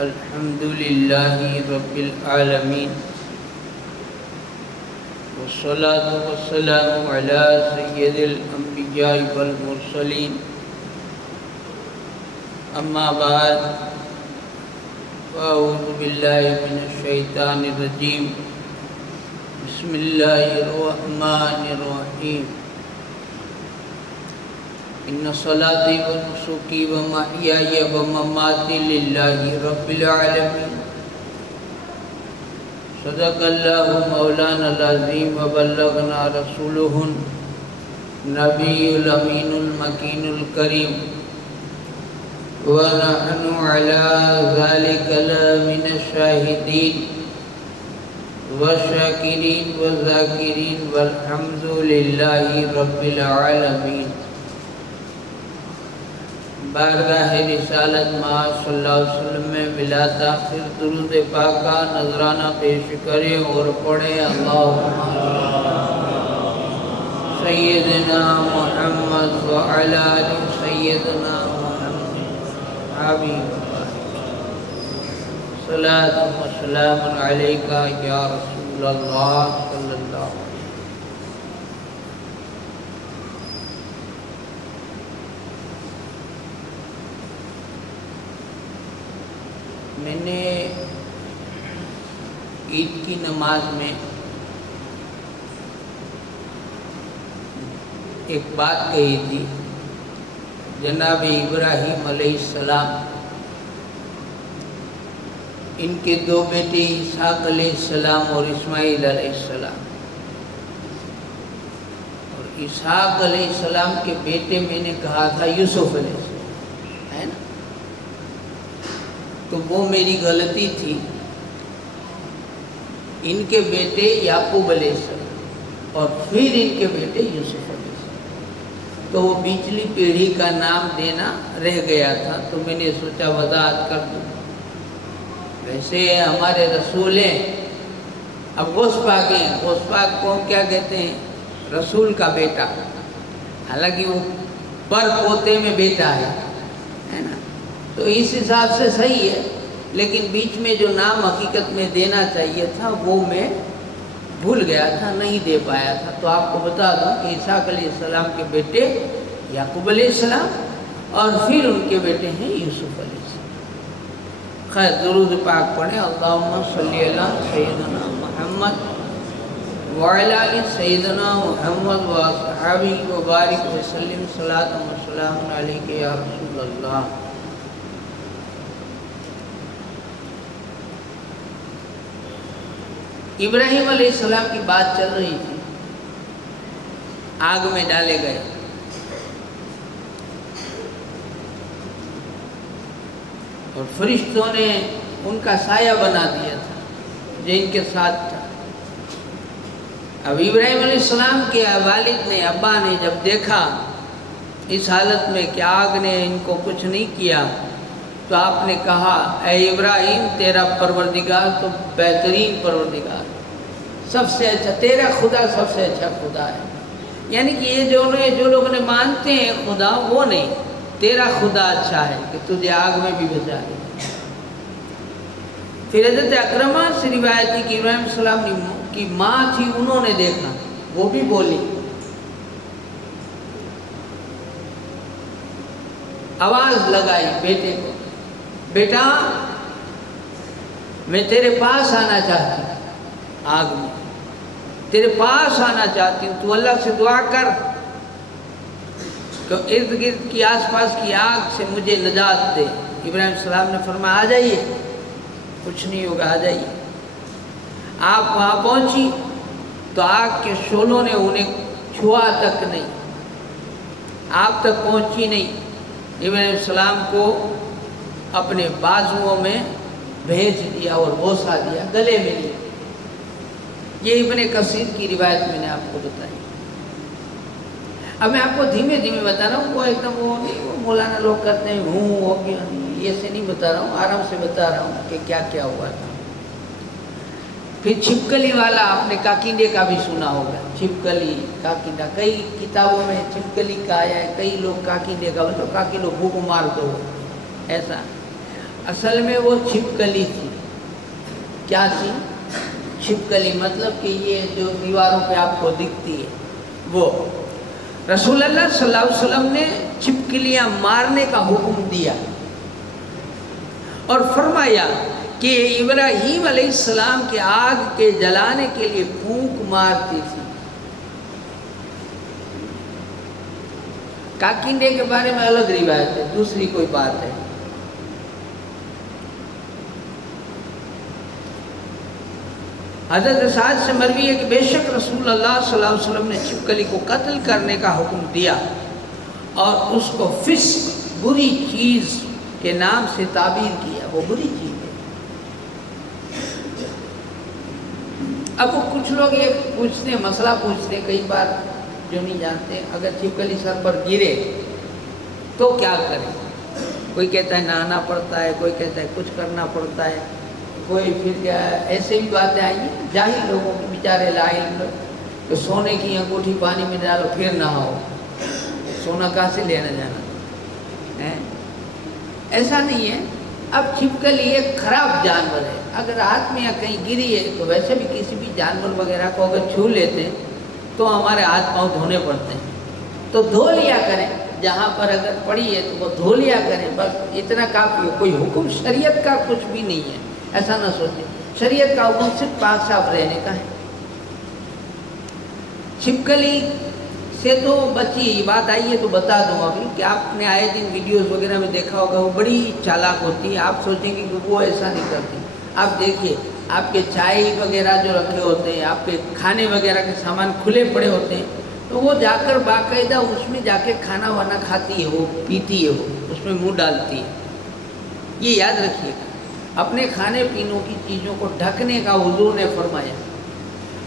الحمد للہ رب العالمین والصلاة والسلام علی سید الانبیاء والمرسلین اما بعد فاعوذ باللہ من الشیطان الرجیم بسم اللہ الرحمن الرحیم ان صلاتی و نسکی و محیای و مماتی للہ رب العالمین صدق اللہ مولانا العظیم و بلغنا رسولہ نبی الامین المکین الکریم ونحن علی ذلک لمن الشاہدین والشاکرین والذاکرین والحمد للہ رب العالمین۔ بارگاہ رسالت ماں صلی اللہ علیہ وسلم میں بلا تاخیر درود پاکہ نذرانہ پیش کرے اور پڑھے اللہم سیدنا محمد وعلی آل سیدنا محمد حبیب صلاۃ و سلام علیکہ یا رسول اللہ صلی اللہ علیہ وسلم۔ میں نے عید کی نماز میں ایک بات کہی تھی، جناب ابراہیم علیہ السلام ان کے دو بیٹے اسحاق علیہ السلام اور اسماعیل علیہ السلام، اور اسحاق علیہ السلام کے بیٹے میں نے کہا تھا یوسف علیہ السلام، ہے نا؟ تو وہ میری غلطی تھی، ان کے بیٹے یعقوب علیہ السلام اور پھر ان کے بیٹے یوسف علیہ السلام، تو وہ بیچلی پیڑھی کا نام دینا رہ گیا تھا، تو میں نے سوچا وضاحت کر دوں۔ ویسے ہمارے رسول ہیں، اب غوث پاک ہیں، غوث پاک کو کیا کہتے ہیں؟ رسول کا بیٹا، حالانکہ وہ پر پوتے میں بیٹا ہے نا، تو اس حساب سے صحیح ہے، لیکن بیچ میں جو نام حقیقت میں دینا چاہیے تھا وہ میں بھول گیا تھا، نہیں دے پایا تھا۔ تو آپ کو بتا دوں کہ اسحاق علیہ السلام کے بیٹے یعقوب علیہ السلام اور پھر ان کے بیٹے ہیں یوسف علیہ السلام۔ خیر درود پاک پڑھیں، اللہم صلی علی سیدنا محمد وعلی آل سیدنا محمد واصحابہ وبارک وسلم صلاۃ و سلام علیک یا رسول اللہ۔ ابراہیم علیہ السلام کی بات چل رہی تھی، آگ میں ڈالے گئے، اور فرشتوں نے ان کا سایہ بنا دیا تھا جو ان کے ساتھ تھا۔ اب ابراہیم علیہ السلام کے والد نے، ابا نے جب دیکھا اس حالت میں کہ آگ نے ان کو کچھ نہیں کیا، تو آپ نے کہا اے ابراہیم تیرا پروردگار تو بہترین پروردگار، سب سے اچھا، تیرا خدا سب سے اچھا خدا ہے، یعنی کہ یہ جو لوگ نے مانتے ہیں خدا وہ نہیں، تیرا خدا اچھا ہے کہ تجھے آگ میں بھی بچا لے۔ پھر حضرت اکرمہ سے روایت ہے کہ ابراہیم علیہ السلام کی ماں تھی، انہوں نے دیکھا، وہ بھی بولی، آواز لگائی بیٹے کو، بیٹا میں تیرے پاس آنا چاہتی ہوں، آگ میں تیرے پاس آنا چاہتی ہوں، تو اللہ سے دعا کر تو ارد گرد کی آس پاس کی آگ سے مجھے نجات دے۔ ابراہیم علیہ السلام نے فرمایا آ جائیے، کچھ نہیں ہوگا، آ جائیے۔ آپ وہاں پہنچی تو آگ کے شعلوں نے انہیں چھوا تک نہیں، آپ تک پہنچی نہیں۔ ابراہیم علیہ السلام کو اپنے بازوؤں میں بھیج دیا اور بوسہ دیا، گلے میں لیا۔ یہ ابن کثیر کی روایت میں نے آپ کو بتائی۔ اب میں آپ کو دھیمے دھیمے بتا رہا ہوں، وہ ایک دم وہ مولانا لوگ کرتے ہیں ہوں ہو گیا، ایسے نہیں بتا رہا ہوں، آرام سے بتا رہا ہوں کہ کیا کیا ہوا تھا۔ پھر چھپکلی والا آپ نے کاکینڈے کا بھی سنا ہوگا، چھپکلی کاکینڈا، کئی کتابوں میں چھپکلی کا آیا ہے، کئی لوگ کاکینڈے کا، مطلب کاکینڈے بھوک مار دو ایسا۔ اصل میں وہ چھپکلی تھی. کیا تھی؟ چھپکلی. مطلب کہ یہ جو دیواروں پہ آپ کو دکھتی ہے وہ. رسول اللہ صلی اللہ علیہ وسلم نے چھپکلیاں مارنے کا حکم دیا اور فرمایا کہ ابراہیم علیہ السلام کے آگ کے جلانے کے لیے پھونک مارتی تھی. کاکینڈے کے بارے میں الگ روایت ہے، دوسری کوئی بات ہے. حضرت سعد سے مروی ہے کہ بے شک رسول اللہ صلی اللہ علیہ وسلم نے چھپکلی کو قتل کرنے کا حکم دیا اور اس کو فسق، بری چیز کے نام سے تعبیر کیا. وہ بری چیز ہے. اب وہ کچھ لوگ ایک پوچھتے ہیں، مسئلہ پوچھتے ہیں کئی بار جو نہیں جانتے، اگر چھپکلی سر پر گرے تو کیا کریں؟ کوئی کہتا ہے نہانا پڑتا ہے، کوئی کہتا ہے کچھ کرنا پڑتا ہے، کوئی پھر کیا ہے. ایسے بھی باتیں آئی ہیں جاہل لوگوں کی، بیچارے لاعلم لوگ، کہ سونے کی انگوٹھی پانی میں ڈالو پھر نہاؤ. سونا کہاں سے لینا جانا ہے؟ ایسا نہیں ہے. اب چھپکلی ایک خراب جانور ہے. اگر ہاتھ میں یا کہیں گری ہے تو ویسے بھی کسی بھی جانور وغیرہ کو اگر چھو لیتے ہیں تو ہمارے ہاتھ پاؤں دھونے پڑتے ہیں. تو دھو لیا کریں، جہاں پر اگر پڑی ہے تو وہ دھو لیا کریں، بس اتنا کافی ہے. کوئی حکم شریعت کا کچھ بھی نہیں ہے، ایسا نہ سوچیں. شریعت کا حکم صرف پاک صاف رہنے کا ہے. چھپکلی سے تو بچی. بات آئی ہے تو بتا دوں ابھی کہ آپ نے آئے دن ویڈیوز وغیرہ میں دیکھا ہوگا، وہ بڑی چالاک ہوتی ہے. آپ سوچیں گے کہ وہ ایسا نہیں کرتی. آپ دیکھیے، آپ کے چائے وغیرہ جو رکھے ہوتے ہیں، آپ کے کھانے وغیرہ کے سامان کھلے پڑے ہوتے ہیں، تو وہ جا کر باقاعدہ اس میں جا کے کھانا وانا کھاتی ہے، وہ پیتی ہے، وہ اس میں منہ ڈالتی ہے. یہ یاد رکھیے گا. اپنے کھانے پینوں کی چیزوں کو ڈھکنے کا حضور نے فرمایا.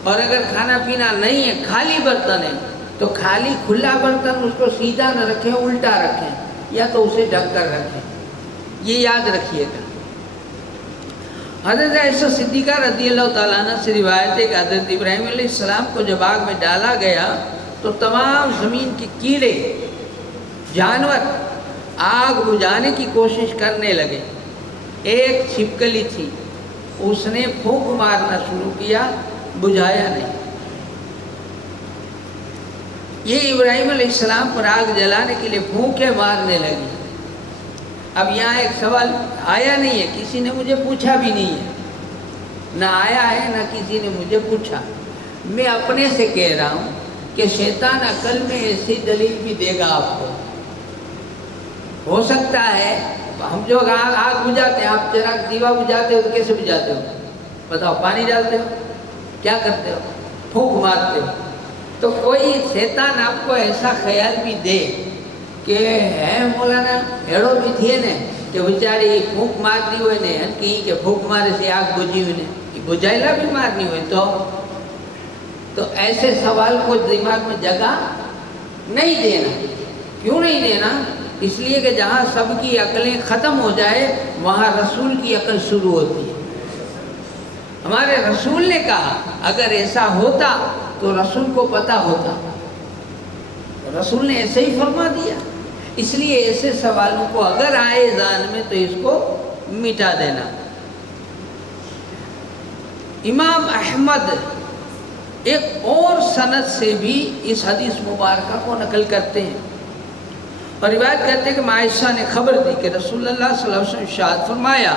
اور اگر کھانا پینا نہیں ہے، خالی برتن ہے، تو خالی کھلا برتن اس کو سیدھا نہ رکھیں، الٹا رکھیں، یا تو اسے ڈھک کر رکھیں. یہ یاد رکھیے گا. حضرت عائشہ صدیقہ رضی اللہ تعالیٰ عنہ سے روایت ہے کہ حضرت ابراہیم علیہ السلام کو جب آگ میں ڈالا گیا تو تمام زمین کے کیڑے جانور آگ بجھانے کی کوشش کرنے لگے. ایک چھپکلی تھی، اس نے پھونک مارنا شروع کیا، بجھایا نہیں. یہ ابراہیم علیہ السلام پر آگ جلانے کے لیے پھونکے مارنے لگی. اب یہاں ایک سوال آیا نہیں ہے، کسی نے مجھے پوچھا بھی نہیں ہے، نہ آیا ہے نہ کسی نے مجھے پوچھا. میں اپنے سے کہہ رہا ہوں کہ شیطان عقل میں ایسی دلیل بھی دے گا آپ کو. ہو سکتا ہے ہم جو آگ بجھاتے ہیں، آپ چراغ دیوا بجھاتے ہو تو کیسے بجھاتے ہو؟ بتاؤ. پانی ڈالتے ہو؟ کیا کرتے ہو؟ پھونک مارتے ہو. تو کوئی شیطان آپ کو ایسا خیال بھی دے کہ ہے مولانا ایڑو بھی تھے نے کہ بیچاری پھونک مارنی ہوئے نے کہیں کہ پھونک مارے سے آگ بجھی ہوئی نے بجھائلا بھی مارنی ہوئی، تو ایسے سوال کو دماغ میں جگہ نہیں دینا. کیوں نہیں دینا؟ اس لیے کہ جہاں سب کی عقلیں ختم ہو جائے وہاں رسول کی عقل شروع ہوتی ہے. ہمارے رسول نے کہا اگر ایسا ہوتا تو رسول کو پتہ ہوتا. رسول نے ایسے ہی فرما دیا. اس لیے ایسے سوالوں کو اگر آئے ذہن میں تو اس کو مٹا دینا. امام احمد ایک اور سند سے بھی اس حدیث مبارکہ کو نقل کرتے ہیں اور روایت کرتے ہیں کہ عائشہ نے خبر دی کہ رسول اللہ صلی اللہ علیہ وسلم ارشاد فرمایا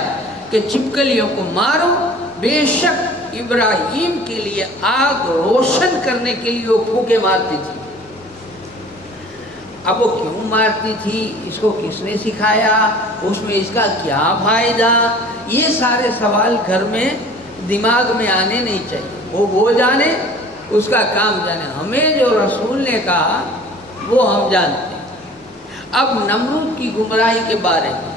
کہ چھپکلیوں کو مارو، بے شک ابراہیم کے لیے آگ روشن کرنے کے لیے وہ پھونکے مارتی تھی. اب وہ کیوں مارتی تھی، اس کو کس نے سکھایا، اس میں اس کا کیا فائدہ، یہ سارے سوال گھر میں دماغ میں آنے نہیں چاہیے. وہ جانے، اس کا کام جانے. ہمیں جو رسول نے کہا وہ ہم جانتے ہیں. اب نمرود کی گمراہی کے بارے میں.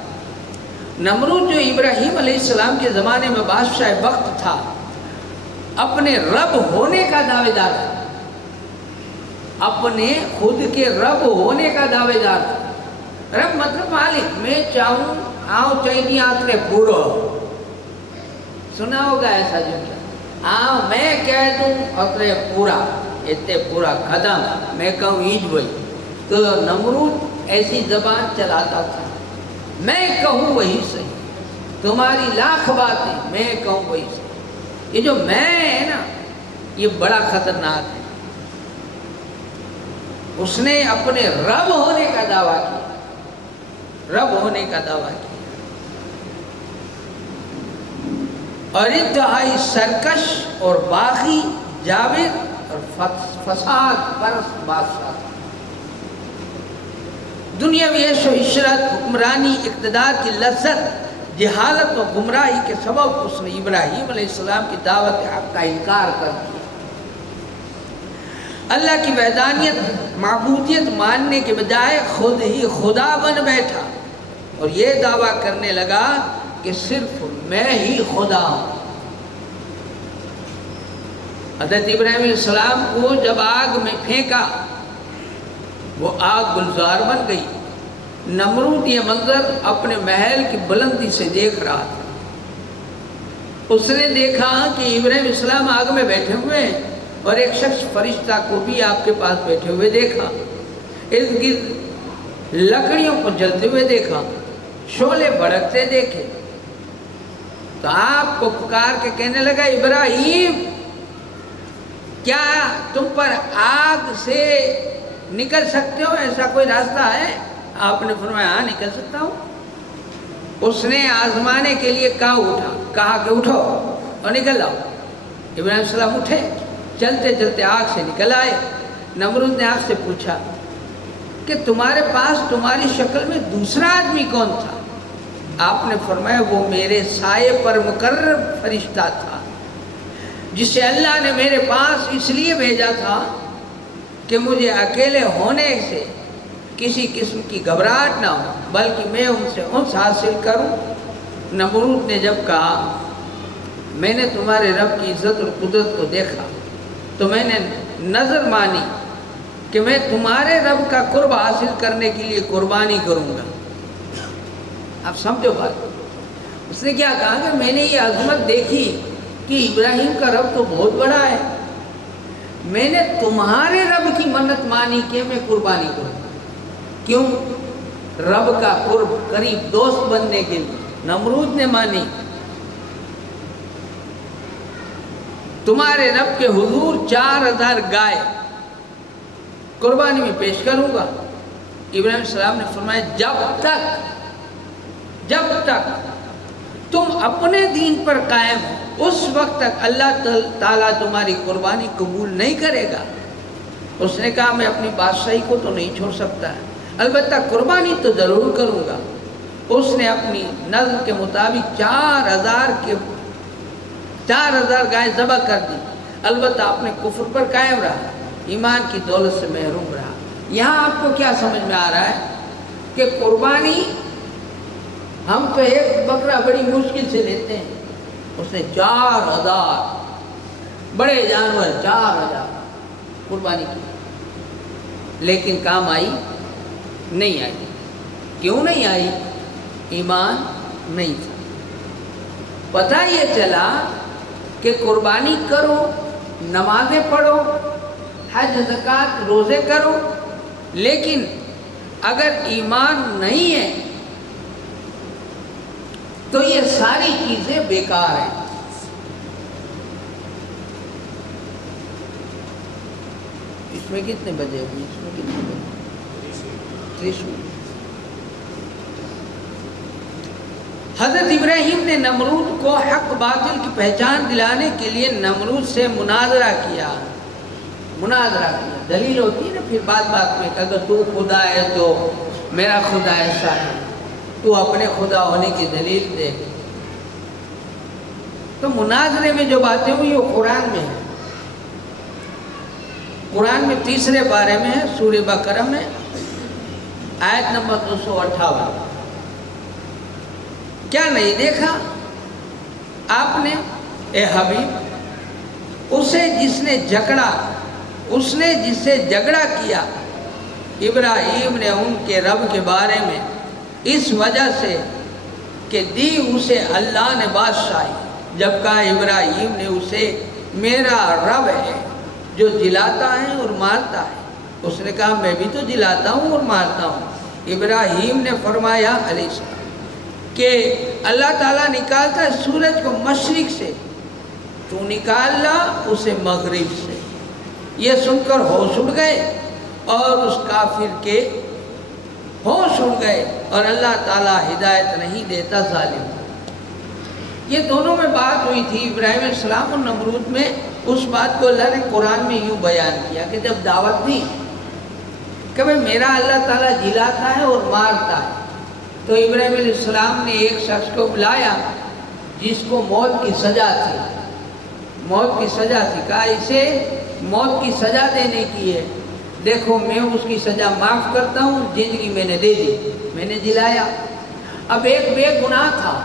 نمرود جو ابراہیم علیہ السلام کے زمانے میں بادشاہ وقت تھا، اپنے رب ہونے کا دعوے دار تھا، اپنے خود کے رب ہونے کا دعوے دار تھا. رب مطلب مالک. میں چاہوں آؤں چاہیے آترے پورو. سنا ہوگا ایسا جملہ. آؤں میں کہہ دوں آترے پورا، اتنے پورا ختم، میں کہوں ایج وہی. تو نمرود ایسی زبان چلاتا تھا، میں کہوں وہی صحیح. تمہاری لاکھ باتیں، میں کہوں وہی سچ۔ یہ جو میں ہے نا، یہ بڑا خطرناک ہے۔ اس نے اپنے رب ہونے کا دعویٰ کیا، رب ہونے کا دعویٰ کیا، اور انتہائی سرکش اور باغی، جابر اور فساد پرست بادشاہ تھا۔ دنیاوی عیش و عشرت، حکمرانی، اقتدار کی لذت، جہالت و گمراہی کے سبب اس نے ابراہیم علیہ السلام کی دعوت حق کا انکار کر دیا۔ اللہ کی وحدانیت، معبودیت ماننے کے بجائے خود ہی خدا بن بیٹھا اور یہ دعویٰ کرنے لگا کہ صرف میں ہی خدا ہوں۔ حضرت ابراہیم علیہ السلام کو جب آگ میں پھینکا، وہ آگ گلزار بن گئی۔ نمرود یہ منظر اپنے محل کی بلندی سے دیکھ رہا تھا۔ اس نے دیکھا کہ ابراہیم علیہ السلام آگ میں بیٹھے ہوئے ہیں، اور ایک شخص فرشتہ کو بھی آپ کے پاس بیٹھے ہوئے دیکھا، ارد گرد لکڑیوں کو جلتے ہوئے دیکھا، شعلے بھڑکتے دیکھے، تو آپ کو پکار کے کہنے لگا، ابراہیم کیا تم پر آگ سے نکل سکتے ہو؟ ایسا کوئی راستہ ہے؟ آپ نے فرمایا ہاں نکل سکتا ہوں۔ اس نے آزمانے کے لیے کہا کہ اٹھو اور نکل آؤ۔ ابراہیم علیہ السلام اٹھے، چلتے چلتے آگ سے نکل آئے۔ نمرود نے آگ سے پوچھا کہ تمہارے پاس تمہاری شکل میں دوسرا آدمی کون تھا؟ آپ نے فرمایا وہ میرے سائے پر مقرر فرشتہ تھا، جسے اللہ نے میرے پاس اس لیے بھیجا تھا کہ مجھے اکیلے ہونے سے کسی قسم کی گھبراہٹ نہ ہو، بلکہ میں ان سے انس حاصل کروں۔ نمرود نے جب کہا میں نے تمہارے رب کی عزت اور قدرت کو دیکھا تو میں نے نظر مانی کہ میں تمہارے رب کا قرب حاصل کرنے کے لیے قربانی کروں گا۔ آپ سمجھو بات۔ اس نے کیا کہا کہ میں نے یہ عظمت دیکھی کہ ابراہیم کا رب تو بہت بڑا ہے، میں نے تمہارے رب کی منت مانی کہ میں قربانی کروں۔ کیوں؟ رب کا قرب، قریب دوست بننے کے لیے۔ نمرود نے مانی، تمہارے رب کے حضور 4000 گائے قربانی میں پیش کروں گا۔ ابراہیم علیہ السلام نے فرمایا جب تک تم اپنے دین پر قائم ہو اس وقت تک اللہ تعالیٰ تمہاری قربانی قبول نہیں کرے گا۔ اس نے کہا میں اپنی بادشاہی کو تو نہیں چھوڑ سکتا ہے، البتہ قربانی تو ضرور کروں گا۔ اس نے اپنی نظر کے مطابق 4000 گائے ذبح کر دی، البتہ اپنے کفر پر قائم رہا، ایمان کی دولت سے محروم رہا۔ یہاں آپ کو کیا سمجھ میں آ رہا ہے کہ قربانی ہم تو ایک بکرا بڑی مشکل سے لیتے ہیں، اس نے 4000 بڑے جانور 4000 قربانی کی، لیکن کام آئی نہیں آئی۔ کیوں نہیں آئی؟ ایمان نہیں تھا۔ پتہ یہ چلا کہ قربانی کرو، نمازیں پڑھو، حج زکوٰۃ روزے کرو، لیکن اگر ایمان نہیں ہے تو یہ ساری چیزیں بیکار ہیں۔ اس میں کتنے بجے ہوئی؟ اس میں کتنے بجے؟ 30 منٹ۔ حضرت ابراہیم نے نمرود کو حق باطل کی پہچان دلانے کے لیے نمرود سے مناظرہ کیا۔ دلیل ہوتی ہے نا پھر بات میں کہ اگر تو خدا ہے تو میرا خدا ایسا ہے، تو اپنے خدا ہونے کی دلیل دے۔ تو مناظرے میں جو باتیں ہوئی وہ قرآن میں ہے، قرآن میں 3 پارے میں ہے، سورہ بقرہ میں آیت نمبر 258۔ کیا نہیں دیکھا آپ نے اے حبیب اسے جس نے جس سے جھگڑا کیا؟ ابراہیم نے ان کے رب کے بارے میں اس وجہ سے کہ دی اسے اللہ نے بادشاہی، جب کہا ابراہیم نے اسے میرا رب ہے جو جلاتا ہے اور مارتا ہے، اس نے کہا میں بھی تو جلاتا ہوں اور مارتا ہوں۔ ابراہیم نے فرمایا علیہ السلام کہ اللہ تعالیٰ نکالتا ہے سورج کو مشرق سے، تو نکالا اسے مغرب سے۔ یہ سن کر ہوش اڑ گئے اور اس کافر کے ہوش اڑ گئے، اور اللہ تعالیٰ ہدایت نہیں دیتا ظالم۔ یہ دونوں میں بات ہوئی تھی ابراہیم علیہ السلام اور نمرود میں۔ اس بات کو اللہ نے قرآن میں یوں بیان کیا کہ جب دعوت دی کہ بھئی میرا اللہ تعالیٰ جلاتا ہے اور مارتا ہے، تو ابراہیم علیہ السلام نے ایک شخص کو بلایا جس کو موت کی سزا تھی، موت کی سزا تھی، کہا اسے موت کی سزا دینے کی ہے، دیکھو میں اس کی سزا معاف کرتا ہوں، زندگی میں نے دے دی، میں نے جلایا۔ اب ایک بے گناہ تھا،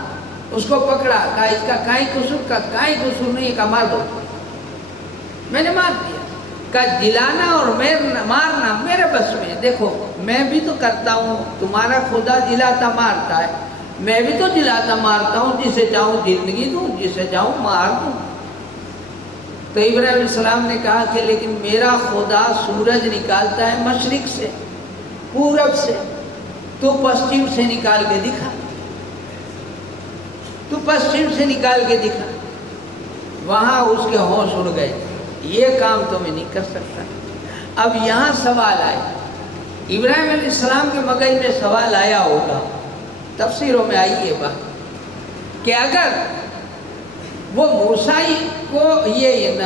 اس کو پکڑا، کہا اس کا کائیں قصور، کا کائیں قصور نہیں، کہا مار دو، میں نے مار دیا۔ کہا جلانا اور مارنا میرے بس میں، دیکھو میں بھی تو کرتا ہوں، تمہارا خدا جلاتا مارتا ہے، میں بھی تو جلاتا مارتا ہوں، جسے چاہوں زندگی دوں، جسے چاہوں مار دوں۔ تو ابراہیم علیہ السلام نے کہا کہ لیکن میرا خدا سورج نکالتا ہے مشرق سے، پورب سے، تو پشچم سے نکال کے دکھا، تو پشچم سے نکال کے دکھا۔ وہاں اس کے ہوش اڑ گئے، یہ کام تو میں نہیں کر سکتا۔ اب یہاں سوال آئے، ابراہیم علیہ السلام کے مغز میں سوال آیا ہوگا، تفسیروں میں آئی یہ بات کہ اگر وہ موسیٰ کو ابراہیم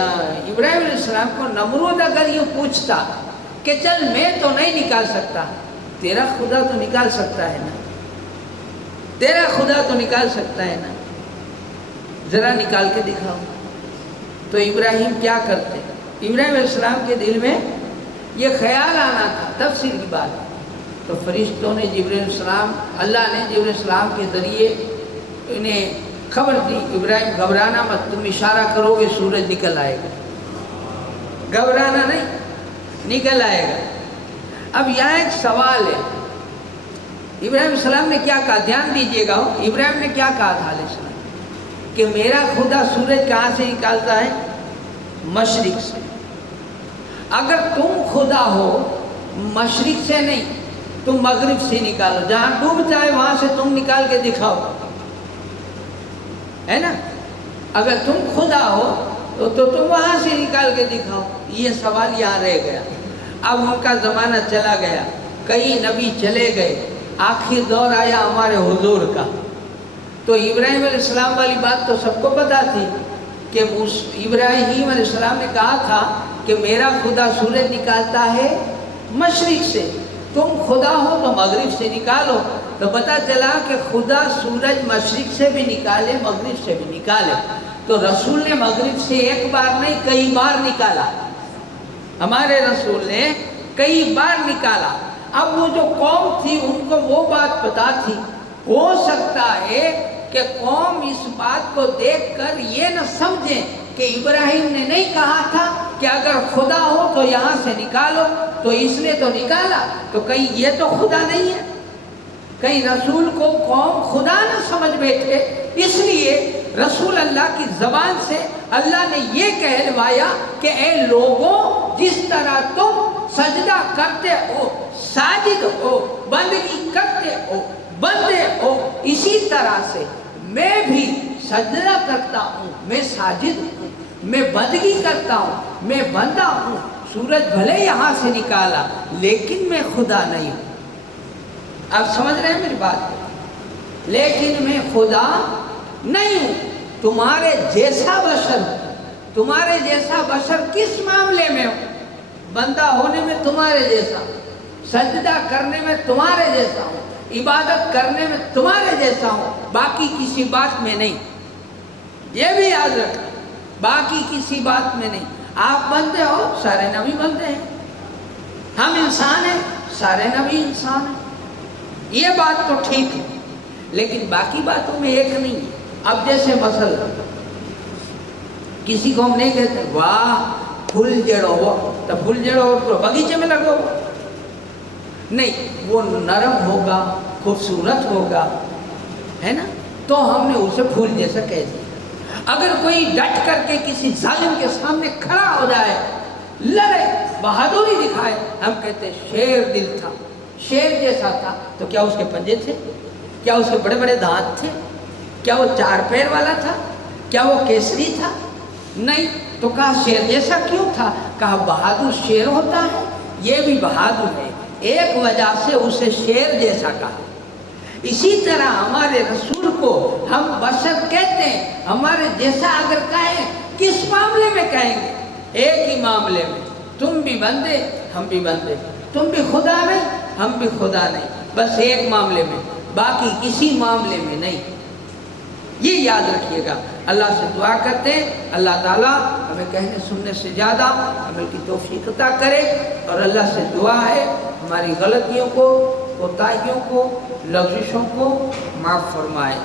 علیہ السلام کو نمرود اگر یہ پوچھتا کہ چل میں تو نہیں نکال سکتا، تیرا خدا تو نکال سکتا ہے نا، تیرا خدا تو نکال سکتا ہے نا، ذرا نکال کے دکھاؤ۔ تو ابراہیم کیا کرتے؟ ابراہیم علیہ السلام کے دل میں یہ خیال آنا تھا، تفسیر کی بات۔ تو فرشتوں نے جبرائیل علیہ السلام، اللہ نے جبرائیل علیہ السلام کے ذریعے انہیں خبر دی، ابراہیم گھبرانا مت، تم اشارہ کرو گے سورج نکل آئے گا، گھبرانا نہیں، نکل آئے گا۔ اب یہاں ایک سوال ہے، ابراہیم علیہ السلام نے کیا کہا؟ دھیان دیجئے گا، ابراہیم نے کیا کہا تھا علیہ السلام کہ میرا خدا سورج کہاں سے نکالتا ہے؟ مشرق سے۔ اگر تم خدا ہو مشرق سے نہیں، تم مغرب سے نکالو، جہاں ڈوب جائے وہاں سے تم نکال کے دکھاؤ، ہے نا؟ اگر تم خدا ہو تو تم وہاں سے نکال کے دکھاؤ۔ یہ سوال یہاں رہ گیا۔ اب ان کا زمانہ چلا گیا، کئی نبی چلے گئے، آخری دور آیا ہمارے حضور کا۔ تو ابراہیم علیہ السلام والی بات تو سب کو پتا تھی کہ ابراہیم علیہ السلام نے کہا تھا کہ میرا خدا سورج نکالتا ہے مشرق سے، تم خدا ہو تو مغرب سے نکالو۔ تو پتہ چلا کہ خدا سورج مشرق سے بھی نکالے، مغرب سے بھی نکالے۔ تو رسول نے مغرب سے ایک بار نہیں کئی بار نکالا، ہمارے رسول نے کئی بار نکالا۔ اب وہ جو قوم تھی ان کو وہ بات پتا تھی، ہو سکتا ہے کہ قوم اس بات کو دیکھ کر یہ نہ سمجھیں کہ ابراہیم نے نہیں کہا تھا کہ اگر خدا ہو تو یہاں سے نکالو، تو اس نے تو نکالا، تو کہیں یہ تو خدا نہیں ہے، کہیں رسول کو قوم خدا نہ سمجھ بیٹھے۔ اس لیے رسول اللہ کی زبان سے اللہ نے یہ کہلوایا کہ اے لوگوں، جس طرح تم سجدہ کرتے ہو، ساجد ہو، بندگی کرتے ہو، بندے ہو، اسی طرح سے میں بھی سجدہ کرتا ہوں، میں ساجد ہوں، میں بندگی کرتا ہوں، میں بندہ ہوں۔ سورج بھلے یہاں سے نکالا لیکن میں خدا نہیں ہوں۔ آپ سمجھ رہے ہیں میری بات؟ لیکن میں خدا نہیں ہوں، تمہارے جیسا بشر ہوں۔ تمہارے جیسا بشر کس معاملے میں ہوں؟ بندہ ہونے میں تمہارے جیسا، سجدہ کرنے میں تمہارے جیسا ہوں، عبادت کرنے میں تمہارے جیسا ہوں، باقی کسی بات میں نہیں۔ یہ بھی یاد رکھیں، باقی کسی بات میں نہیں۔ آپ بندے ہو، سارے نبی بندے ہیں، ہم انسان ہیں، سارے نبی انسان ہیں، یہ بات تو ٹھیک ہے، لیکن باقی باتوں میں ایک نہیں ہے۔ اب جیسے مثلا کسی کو ہم نہیں کہتے واہ پھول جڑو ہو، تو پھول جڑو ہو تو باغیچے میں لگو ہو، نہیں، وہ نرم ہوگا، خوبصورت ہوگا، ہے نا، تو ہم نے اسے پھول جیسا کہہ دیا۔ اگر کوئی ڈٹ کر کے کسی ظالم کے سامنے کھڑا ہو جائے، لڑے، بہادری دکھائے، ہم کہتے شیر دل تھا، شیر جیسا تھا، تو کیا اس کے پنجے تھے؟ کیا اسے بڑے بڑے دانت تھے؟ کیا وہ 4 پیر والا تھا؟ کیا وہ کیسری تھا؟ نہیں. تو کہا شیر جیسا کیوں تھا؟ کہا بہادر شیر ہوتا ہے، یہ بھی بہادر ہے، ایک وجہ سے اسے شیر جیسا کہا. اسی طرح ہمارے رسول کو ہم بشر کہتے ہیں، ہمارے جیسا اگر کہیں کس معاملے میں کہیں گے؟ ایک ہی معاملے میں، تم بھی بندے ہم بھی بندے، تم بھی خدا نہیں ہم بھی خدا نہیں، بس ایک معاملے میں، باقی کسی معاملے میں نہیں. یہ یاد رکھیے گا. اللہ سے دعا کرتے ہیں اللہ تعالیٰ ہمیں کہنے سننے سے زیادہ عمل کی توفیق عطا کرے، اور اللہ سے دعا ہے ہماری غلطیوں کو، کوتاہیوں کو، لغزشوں کو معاف فرمائے.